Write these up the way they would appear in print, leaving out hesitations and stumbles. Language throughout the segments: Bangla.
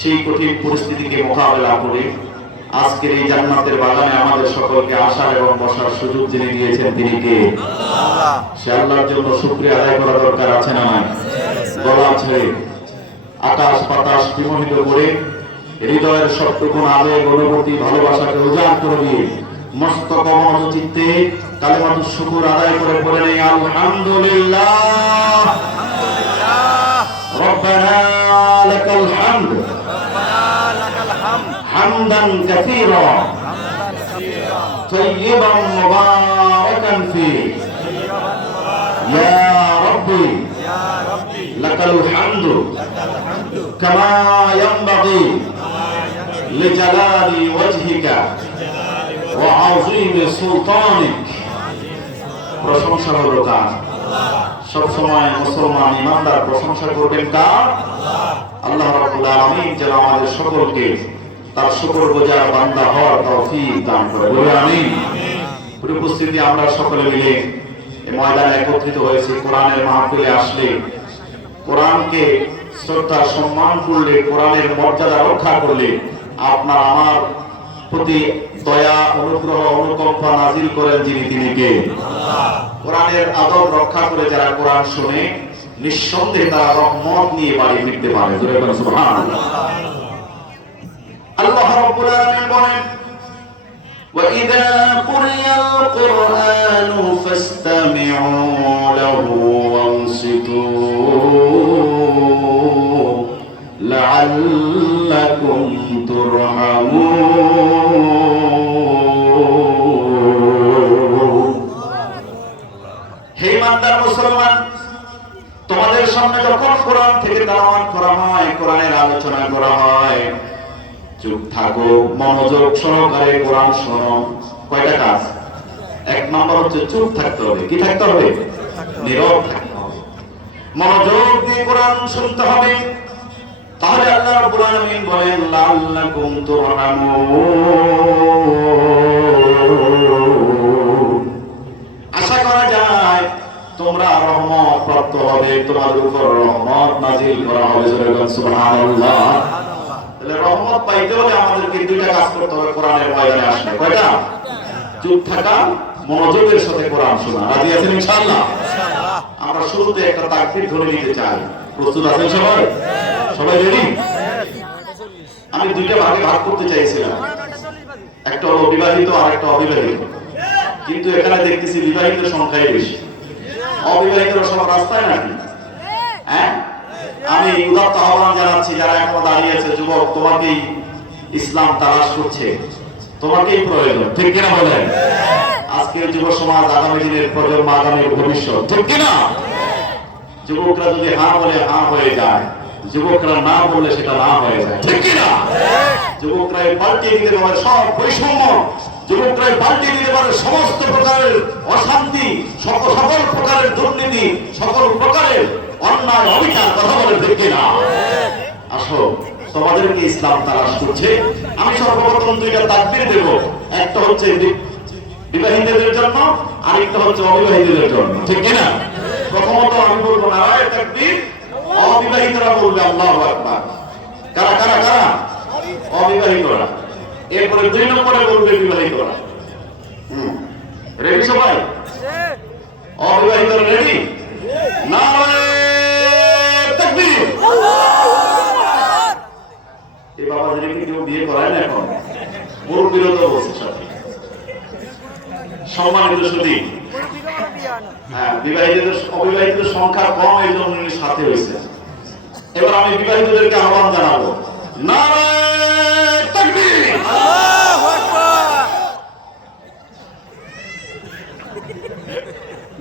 সেই কঠিন পরিস্থিতিকে মোকাবেলা করে আজকের এই জান্নাতের বাগানে আমাদের সকলকে আসার এবং বসার সুযোগ যিনি দিয়েছেন তিনি কে? আল্লাহ। সে আল্লাহর জন্য শুকরিয়া আদায় করা দরকার আছে না নাই? গলা ছেড়ে আকাশ বাতাস বিমোহিত করে হৃদয়ের সবটুকুন আবেগ অনুভূতি ভালোবাসাকে উজাড় করে দিয়ে মস্তক অবনত চিত্তে কালিমাতুশ শুকর আদায় করে পড়ে নেই আলহামদুলিল্লাহ রব্বানা লাকাল হামদ হামদান কাসীরা তাইয়িবান মুবারাকান ফি ইয়া রাব্বি লাকাল হামদু কামা ইয়ানবাগি লিজালালি ওয়াজহিকা ওয়া আযীমি সুলতানিক। প্রশংসা হলো কার? সব সময় মুসলমান ইমানদার প্রশংসা করবেন কার? আল্লাহ রাব্বুল আলামিন যেন আমাদের সকলকে তার শুকরগুজার বান্দা হওয়ার তৌফিক দান করে। বলি আমিন। প্রিয় উপস্থিতি, আমরা সকলে মিলে এই ময়দানে একত্রিত হয়েছি। কোরআনের মাহফিলে আসলে, কোরআনকে শ্রদ্ধা সম্মান করলে, কোরআনের মর্যাদা রক্ষা করলে আপনার আমার প্রতি দয়া অনুগ্রহ অনুকম্পা নাজিল করেন যিনি, তিনি কে? আল্লাহ। কোরআনের আদব রক্ষা করে যারা কোরআন শুনে নিঃসন্দেহে তারা রহমত নিয়ে বাড়ি ফিরতে পারে। সুবহানাল্লাহ। আল্লাহ রাব্বুল আলামিন বলেন, وَإِذَا قُرِئَ الْقُرْآنُ فَاسْتَمِعُوا لَهُ وَأَنصِتُوا لَعَلَّكُمْ تُرْحَمُونَ। হে ইমানদার মুসলমান, তোমাদের সামনে যখন কোরআন থেকে তেলাওয়াত করা হয়, কোরআনের আলোচনা করা হয়, চুপ থাকো, মনোযোগ সহকারে কোরআন শোনো। কয়টা কাজ? এক নম্বর হচ্ছে চুপ থাকতে হবে। কি থাকতে হবে? নীরব থাকতে হবে, মনোযোগ দিয়ে কোরআন শুনতে হবে। তাহলে আল্লাহ রাব্বুল আলামিন বলেন, লাআল্লাকুম তুরহামুন। আশা করা যায় তোমরা রহমত প্রাপ্ত হবে, তোমাদের উপর রহমত নাজিল করা হবে। সুবহানাল্লাহ। রহমত পাইতে হলে আমাদেরকে দুইটা কাজ করতে হবে কোরআনের ময়দানে আসলে। কয়টা? চুপ থাকা, মনোযোগের সাথে কোরআন শোনা। রাজি আছেন ইনশাআল্লাহ? আমরা শুরুতে একটা তাকবীর ধরে নিতে চাই। প্রস্তুত আছেন সবাই? সবাই রেডি? আমি দুইটা ভাগে ভাগ করতে চাইছিলাম, একটা হলো বিবাহিত আর একটা অবিবাহিত, কিন্তু এখানে দেখতেছি বিবাহিত সংখ্যাই বেশি। অবিবাহিতরা সব রাস্তায় নাকি? হ্যাঁ, আমি উদাত্ত আহ্বান জানাচ্ছি যারা এখনো দাঁড়িয়ে আছে, যুবক, তোমাকেই ইসলাম তালাশ করছে, তোমাকেই প্রয়োজন। ঠিক কিনা বলেন? আজকের যুব সমাজ আগামী দিনের প্রজন্ম, আগামী ভবিষ্যৎ। ঠিক কিনা? যুবকরা যদি হ্যাঁ বলে হ্যাঁ হয়ে যায়, যুবকরা না বললে সেটা না হয়ে যায়। ঠিক কিনা? যুবকরাই পাল্টে দিতে পারে সব বৈষম্য, যুবকরাই পাল্টে দিতে পারে সমস্ত প্রকারের অশান্তি, সকল প্রকারের দুর্নীতি, সকল প্রকারের অন্যায় অবিচার। কথা বলে ঠিক কিনা? আসো, তোমাদেরকে ইসলাম তালাশ করছে। আমি সর্বপ্রথম দুইটা তাকবীর দেব, একটা হচ্ছে বিবাহিতদের জন্য, আরেকটা হচ্ছে অবিবাহিতদের জন্য। ঠিক কিনা? প্রথমত আমি বলবো নারায়ে তাকবীর, অবিবাহিতরা বলবে আল্লাহু আকবার। কারা কারা কারা? অবিবাহিতরা। এরপরে দুই নম্বরে বলবে বিবাহিতরা। রেডি সবাই? অবিবাহিতরা রেডি? নারায়ে তাকবীর। এই বাবাদেরকে কেউ বিয়ে করায় না এখন? মুরব্বীরা তো বলছে সাথে। সম্মানিত সুধী, হ্যাঁ, বিবাহিতদের অবিবাহিতদের সংখ্যা কম, এই জন্য সাথে হয়েছে। এবার আমি বিবাহিতদেরকে আহ্বান জানাবো, নারায়ে তাকবীর। আল্লাহু আকবার।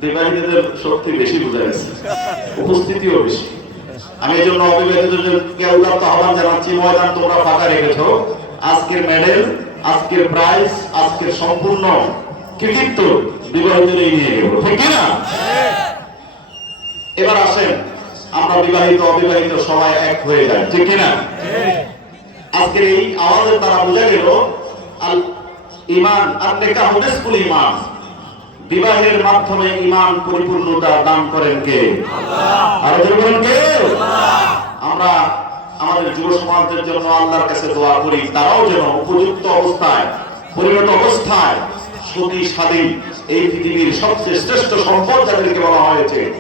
বিবাহিতদের শক্তি বেশি বোঝা গেছে, উপস্থিতিও বেশি। আমি এই জন্য অবিবাহিতদেরকে উদাত্ত আহ্বান জানাচ্ছি, ময়দান তোমরা ফাঁকা রেখেছো। আজকের মেডেল, আজকের প্রাইজ, আজকের সম্পূর্ণ কৃতিত্ব বিবাহিতরাই নিয়ে গেল। ঠিক কিনা? এবার আসেন আমরা বিবাহিত অবিবাহিত সবাই এক হয়ে যায়। ঠিক কিনা? আজকের এই আওয়াজের দ্বারা বোঝা গেল আল ঈমান আন-নিকাহু নিসফুল ঈমান, বিবাহের মাধ্যমে ঈমান পরিপূর্ণতা দান করেন কে? আল্লাহ। আর বলেন কে? আল্লাহ। আমরা আমাদের যুব সমাজের জন্য আল্লাহর কাছে দোয়া করি, তারাও যেন উপযুক্ত অবস্থায়, পরিণত অবস্থায় সতী স্বাধীন এই পৃথিবীর সবচেয়ে শ্রেষ্ঠ সম্পদ যাদেরকে বলা হয়েছে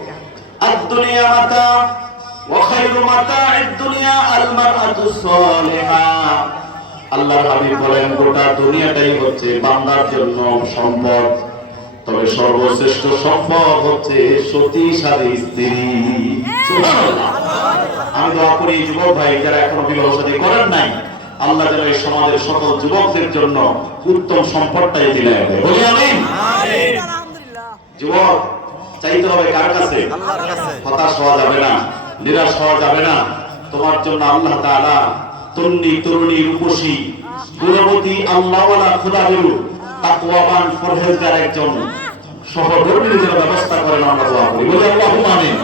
আদ-দুনিয়া মাতা ওয়া খায়রু মাতা'আদ দুনিয়া আল মারআতুস সালিহা। আল্লাহর হাবিব বলেন গোটা দুনিয়াটাই হচ্ছে বান্দার জন্য সম্পদ, তবে সর্বশ্রেষ্ঠ সম্পদ হচ্ছে সতী স্বাধীন স্ত্রী। সুবহানাল্লাহ। আমি দোয়া করি যুবক ভাই যারা এখনো বিবাহ শাদী করেন নাই, আল্লাহ যেন এই সমাজের সকল যুবকদের জন্য উত্তম সম্পদটাই দিলেন। বলি আমিন। যুবক চাইতে হবে কার কাছে? আল্লাহর কাছে। হতাশ হওয়া যাবে না, নিরাশ হওয়া যাবে না। তোমার জন্য আল্লাহ তাআলা তরুণী তরুণী রূপসী গুণবতী আল্লাহওয়ালা খোদাগুলো তাকওয়াবান পরহেজগার একজন সহধর্মীদের ব্যবস্থা করেন। আমরা দোয়া করি, বলি আল্লাহুম্মা আমিন।